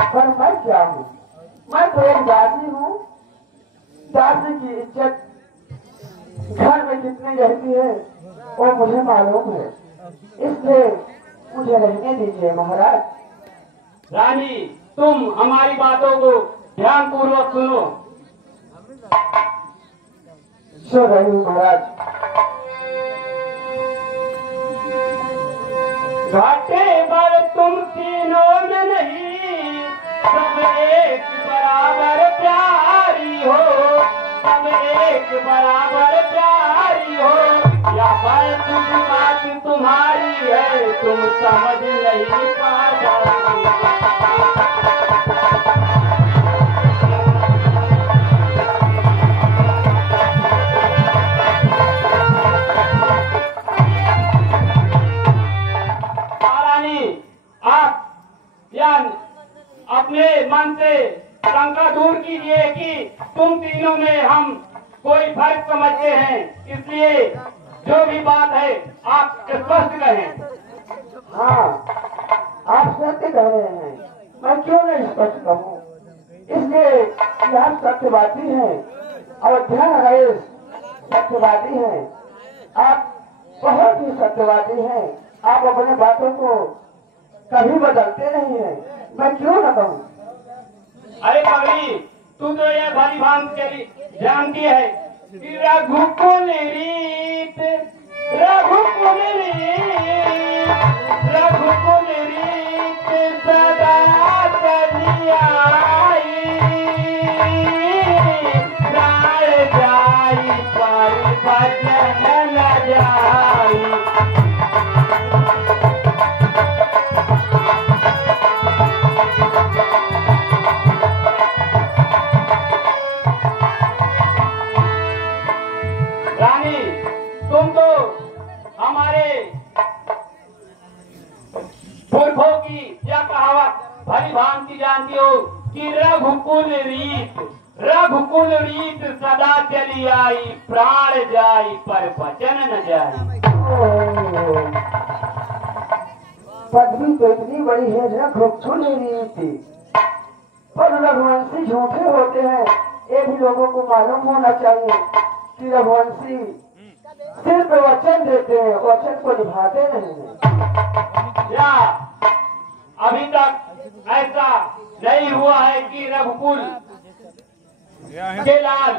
पर मैं क्या हूँ? मैं तो एक दासी हूँ। दासी की इज्जत घर में कितनी रहती है वो मुझे मालूम है, इसलिए मुझे रहने दीजिए महाराज। रानी, तुम हमारी बातों को ध्यान पूर्वक सुनो। सुन रही हूँ महाराज। घाटे पर तुम तीनों में नहीं, सब एक बराबर प्यारी हो, सब एक बराबर प्यारी हो। या पर कुछ बात तुम्हारी है, तुम समझ नहीं पाता। अपने मन से शंका दूर कीजिए कि तुम तीनों में हम कोई फर्क समझते हैं, इसलिए जो भी बात है आप स्पष्ट कहें। हाँ, आप सत्य कह रहे हैं, मैं क्यों नहीं स्पष्ट कहूँ? इसलिए कि आप सत्यवादी हैं, अयोध्या नरेश सत्यवादी हैं, आप बहुत ही सत्यवादी हैं। आप अपने बातों को कभी बदलते नहीं हैं, मैं क्यों न कहूँ? अरे पगली, तू तो ये भली भांति जानती है कि रघुकुल रीत, रघुकुल रीत, रघुकुल रीत सदा चली आई, प्राण जाई पर भजन न जाई। तुम तो हमारे पुरखों की यह कहावत भली भांति जानती हो कि रघुकुल रीत, रघुकुल रीत सदा चली आई, प्राण जाई पर वचन न जाई। पदवी तो इतनी बड़ी है, रघुकुल रीत, पर रघुवंशी झूठे होते हैं, ये भी लोगों को मालूम होना चाहिए कि रघुवंशी सिर्फ वचन देते हैं, वचन को निभाते नहीं हैं। या अभी तक ऐसा नहीं हुआ है कि रघुकुल के लाल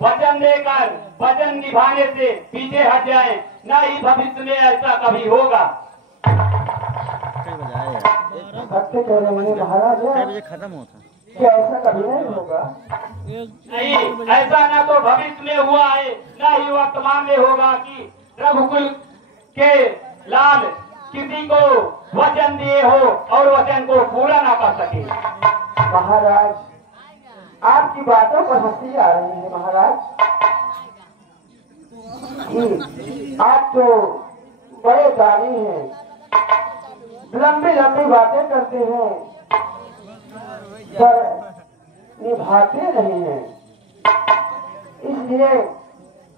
वचन देकर वचन निभाने से पीछे हट जाएं, न ही भविष्य में ऐसा कभी होगा। सत्य कह रहे हैं महाराज, खत्म होता क्या ऐसा कभी नहीं होगा? नहीं, ऐसा ना तो भविष्य में हुआ है, न ही वर्तमान में होगा कि रघुकुल के लाल किसी को वचन दिए हो और वचन को पूरा ना कर सके। महाराज, आपकी बातों पर हंसी आ रही है महाराज। आप तो बड़े दानी हैं, लंबी लंबी बातें करते हैं पर निभाते नहीं हैं। इसलिए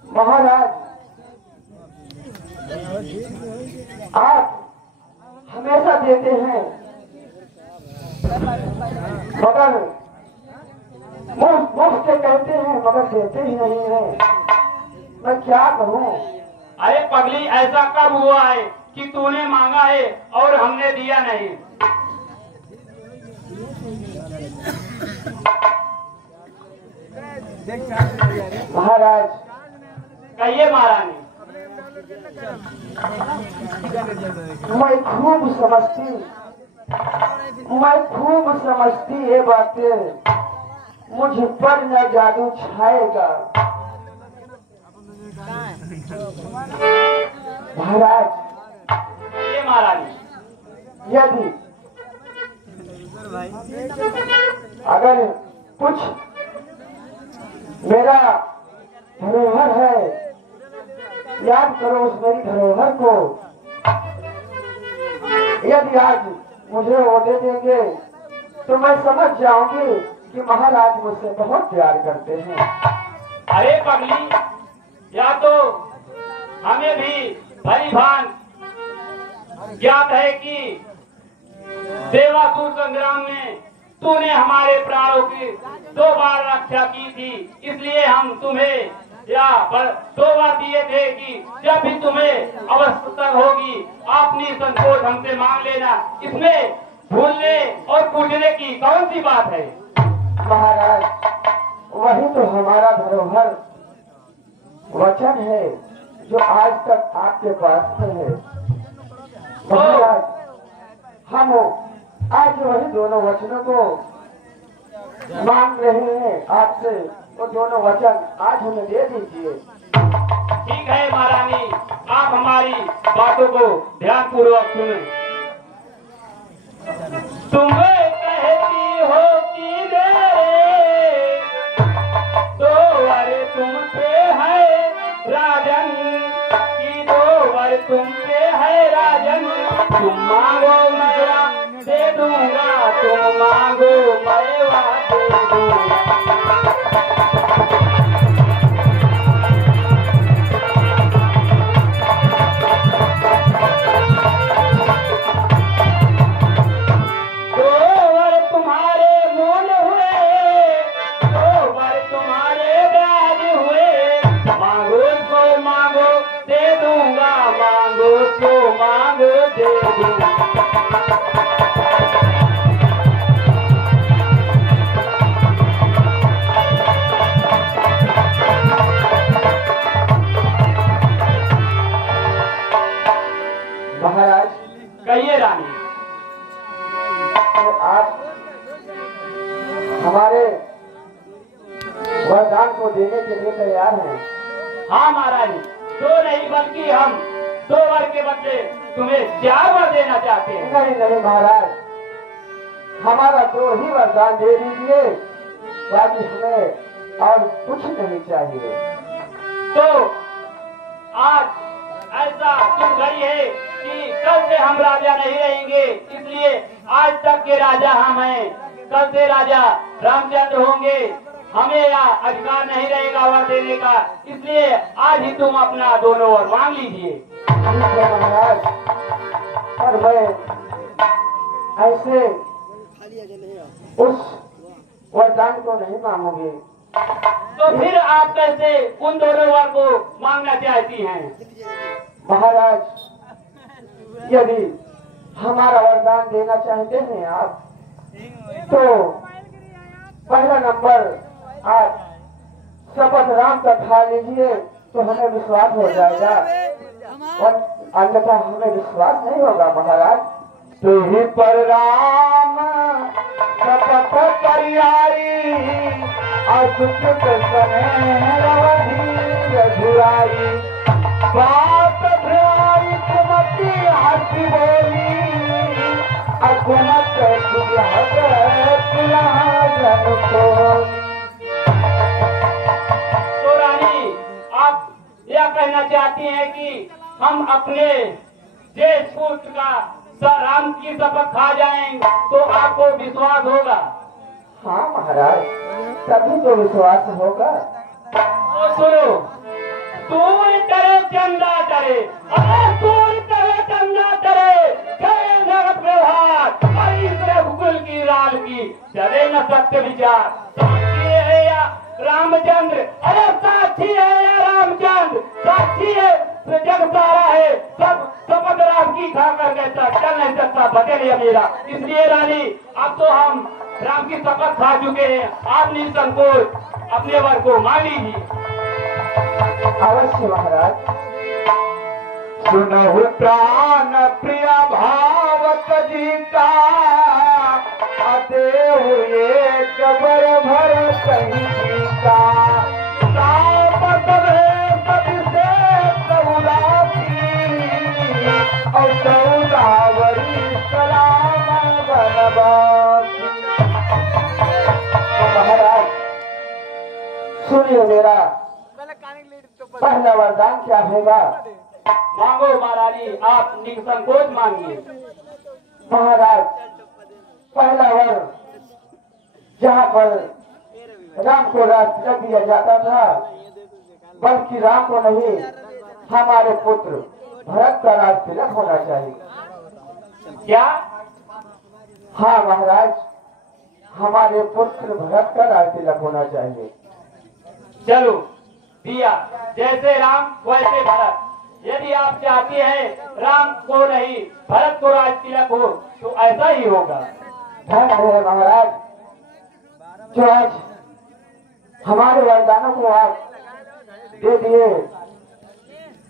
महाराज, आप हमेशा देते हैं मगर मुफ्त से कहते हैं मगर देते ही नहीं हैं। मैं क्या कहूँ? अरे पगली, ऐसा कब हुआ है कि तूने मांगा है और हमने दिया नहीं? महाराज, कहिए महारानी। मैं खूब समझती ये बातें, मुझ पर न जादू छाएगा। महाराज, ये महारानी, यदि अगर कुछ मेरा धरोहर है, याद करो उस मेरी धरोहर को। यदि आज मुझे वो दे देंगे तो मैं समझ जाऊंगी कि महाराज मुझसे बहुत प्यार करते हैं। अरे पगली, या तो हमें भी भली भान ज्ञात है कि देवासुर संग्राम में तूने हमारे प्राणों की 2 बार रक्षा की थी, इसलिए हम तुम्हें या तोबा दिए थे कि जब भी तुम्हें आवश्यकता होगी आप निसंकोच हमसे मांग लेना। इसमें भूलने और पूछने की कौन सी बात है? महाराज, वही तो हमारा धरोहर वचन है जो आज तक आपके पास में है। महाराज, हम आज वही दोनों वचनों को मांग रहे हैं आपसे, वो दोनों वचन आज हमें दे दीजिए। ठीक है महारानी, आप हमारी बातों को ध्यान पूर्वक सुने। तुम्हें कहती हो कि मेरे 2 वर तुम पे है राजन, की 2 वर तुम पे है राजन। तुम मांगो मैं दे दूंगा, तुम मांगो मैं दे दूंगा। महाराज, कहिए रानी। तो आप हमारे वरदान को देने के लिए तैयार हैं? हाँ महारानी, 2 नहीं बल्कि हम 2 वर के बदले तुम्हें 4 वर देना चाहते हैं। नहीं नहीं महाराज, हमारा 2 ही वरदान दे दीजिए, बाकी हमें और कुछ नहीं चाहिए। तो आज ऐसा शुभ घड़ी है कि कल से हम राजा नहीं रहेंगे, इसलिए आज तक के राजा हम हैं, कल से राजा रामचंद्र होंगे। हमें यह अधिकार नहीं रहेगा वर देने का, इसलिए आज ही तुम अपना दोनों वर मांग लीजिए। ठीक है महाराज, पर मैं ऐसे उस वरदान को नहीं मांगूंगी। तो फिर आप कैसे उन दोनों वर को मांगना चाहती हैं? महाराज, यदि हमारा वरदान देना चाहते हैं आप, तो पहला नंबर आप शपथ राम का खा लीजिए, तो हमें विश्वास हो जाएगा, और अन्यथा हमें विश्वास नहीं होगा। महाराज, तुहि पर राम शपथ करियाई, असुख रघुराई, बात भ्राई कुमति हसी बोली, अकुमत सुलहत सुलहजन को। तो रानी, आप यह कहना चाहती हैं कि हम अपने देश पुत्र का राम की शपथ खा जाएंगे तो आपको विश्वास होगा? हाँ महाराज, तभी तो विश्वास होगा। तो सुनो, सूर्य करे चंदा करे, अरे सूर्य करे चंदा करे, करे नगद व्यवहार, रघुकुल की राल की चले न सत्य विचार। साक्षी है या रामचंद्र, अरे साक्षी है या रामचंद्र, साक्षी है जग सारा है, सब शपथ राम की खा कर कहता चल नहीं सकता, बदल है मेरा। इसलिए रानी, अब तो हम राम की शपथ खा चुके हैं, आप निसंकोच अपने वर को मांग लीजिए। अवश्य महाराज। सुनहु प्राण प्रिय भावत जी का, अदेव एक बर भर कहीं जी का, सापत सबसे सौदाती, और सौदावरी सलाम बनवासी। महाराज सुनिए, मेरा पहला वरदान क्या होगा? मांगो महारानी, आप निसंकोच मांगिए। महाराज, पहला वर जहाँ पर राम को राज दिया जाता था, बल्कि राम को नहीं, हमारे पुत्र भरत का राज तिलक होना चाहिए। क्या? हाँ महाराज, हमारे पुत्र भरत का राज तिलक होना चाहिए। चलो दिया, जैसे राम वैसे भरत। यदि आप चाहती हैं राम को नहीं भरत को राज तिलक हो तो ऐसा ही होगा। धन्य है महाराज, जो आज हमारे वरदानों को आप दे दिए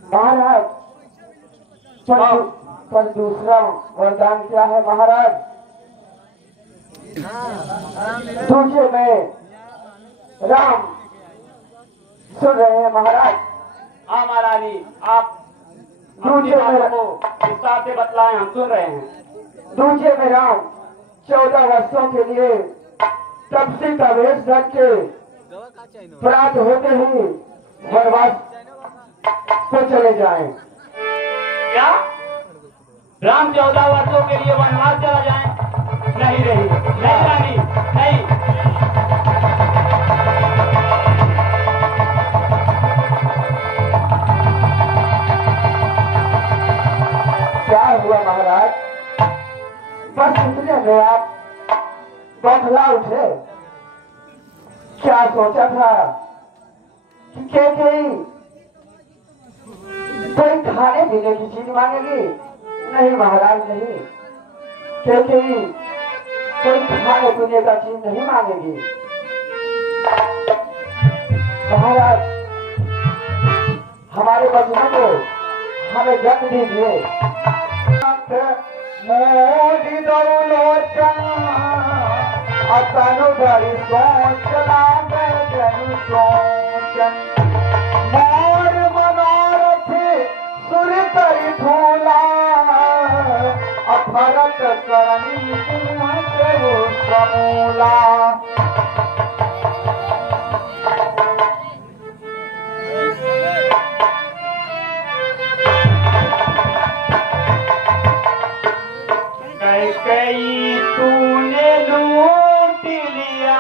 महाराज। पर दूसरा वरदान क्या है महाराज? दूसरे में राम सुन रहे हैं महाराज? हाँ महारानी, आप दूसरे को विस्तार से बतलाएं, हम सुन रहे हैं। दूसरे में राम 14 वर्षों के लिए तपसी का वेश रख के प्राप्त होते ही वनवास को चले जाएं। क्या राम 14 वर्षों के लिए वनवास चला जाएं? नहीं रही, नहीं रानी, नहीं। क्या हुआ महाराज? बस इतने में आप बौखला उठे। क्या सोचा था कि कोई खाने पीने की चीज मांगेगी? नहीं महाराज, नहीं। कोई खाने पीने का चीज नहीं मांगेगी महाराज। हमारे बचनों को हमें जग दीजिए। मोदी दौलोचन अतनु धरि सोचला जनु सोचन मोर मनोरथ सुर करि धूला अफरत करनी देव समूला। कई तूने लूट लिया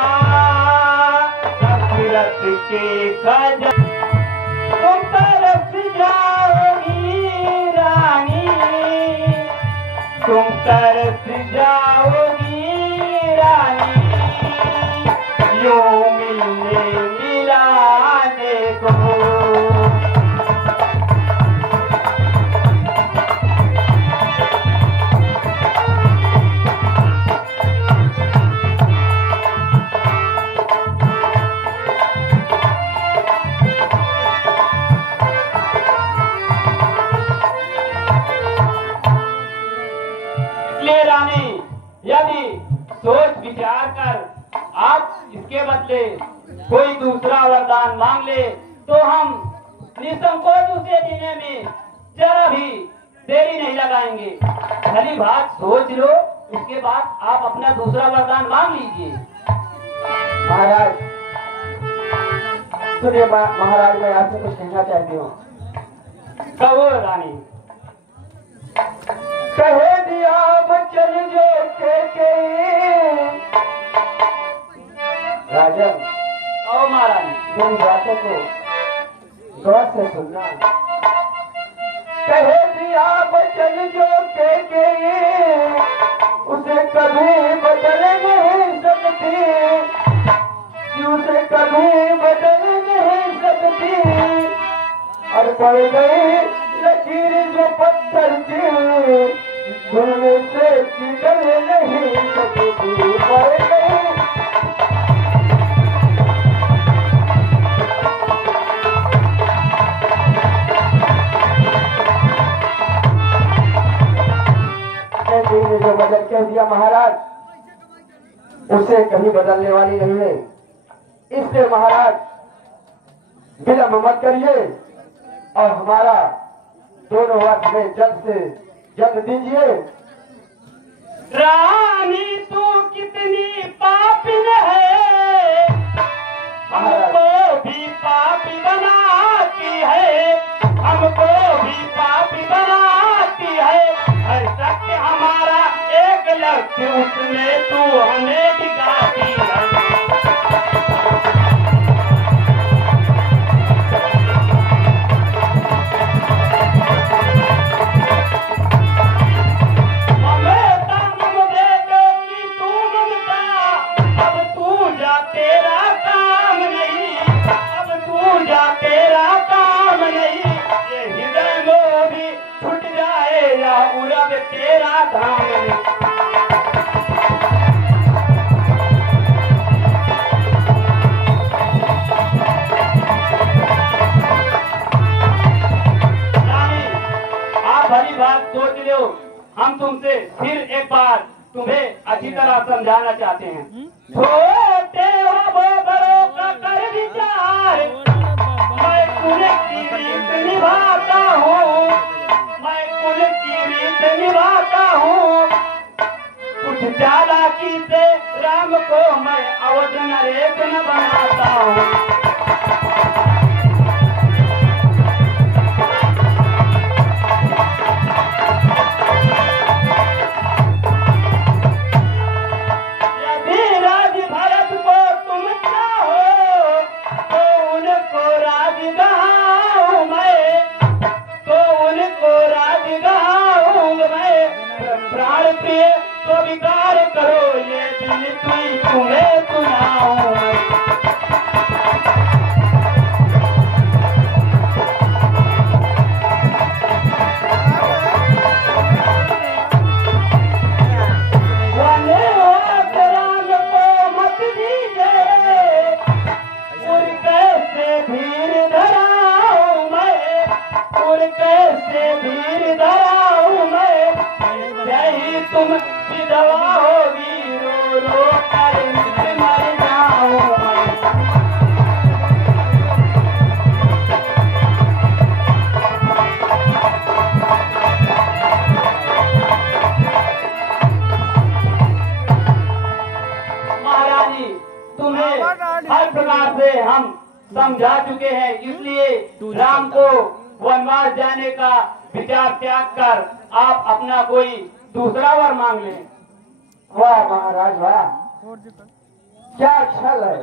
दशरथ के खजाने, तुम तरस जाओगी रानी, तुम तरस जाओगी रानी, यूं मिलने मिलाने को। यदि सोच विचार कर आप इसके बदले कोई दूसरा वरदान मांग ले तो हम निसंकोच उसे देने में जरा भी देरी नहीं लगाएंगे। भली बात सोच लो, उसके बाद आप अपना दूसरा वरदान मांग लीजिए। महाराज सुनिए महाराज, मैं आपसे कुछ कहना चाहती हूँ। कहो रानी। कहे दिया बचन जो के राजन, ओ महारानी, मेरी बातों को गौर से सुनना। कहे दिया बचन जो के उसे कभी बदल नहीं सकती, उसे कभी बदल नहीं सकती। और पड़ गई लकीर जो पत्थर की, धुलने से निकल नहीं सकती। पड़ गई ने जो बदल कह दिया महाराज, उसे कहीं बदलने वाली नहीं है। इसलिए महाराज विलंब मत करिए और हमारा दोनों वर्ष में जल्द से जल्द दीजिए। रानी तू कितनी पापिन है, हमको भी पापी बनाती है, हमको भी पापी बनाती है। हर सत्य हमारा एक लक्ष्य, उसमें तू हमें दिखाती है। तेरा काम नहीं, अब तू जा तेरा काम नहीं, ये हृदय मोह भी छूट जाए या उड़ब तेरा धाम नहीं। भली बात सोच लो, हम तुमसे फिर एक बार तुम्हें अच्छी तरह समझाना चाहते हैं। छोटे हो बड़ों का कर विचार, मैं कुल की रीत निभाता हूँ, मैं कुल की रीत निभाता हूँ, कुछ चालाकी से राम को मैं अवध नरेश न बनाता हूँ। प्राण प्रिय तो विकार करो, ये दिल तुम्हें सुनाऊं मैं। वनवास राम को मत दीजिए, उर कैसे धीर धराऊं मैं, उर कैसे धीर धराऊं मैं। यही तुम विधवा होगी, रो रो कर मर जाऊं मैं। महारानी, तुम्हें हर प्रकार से हम समझा चुके हैं, इसलिए राम को वनवास जाने का विचार त्याग कर आप अपना कोई दूसरा वर मांग लें। वाह महाराज वाह, क्या छल है।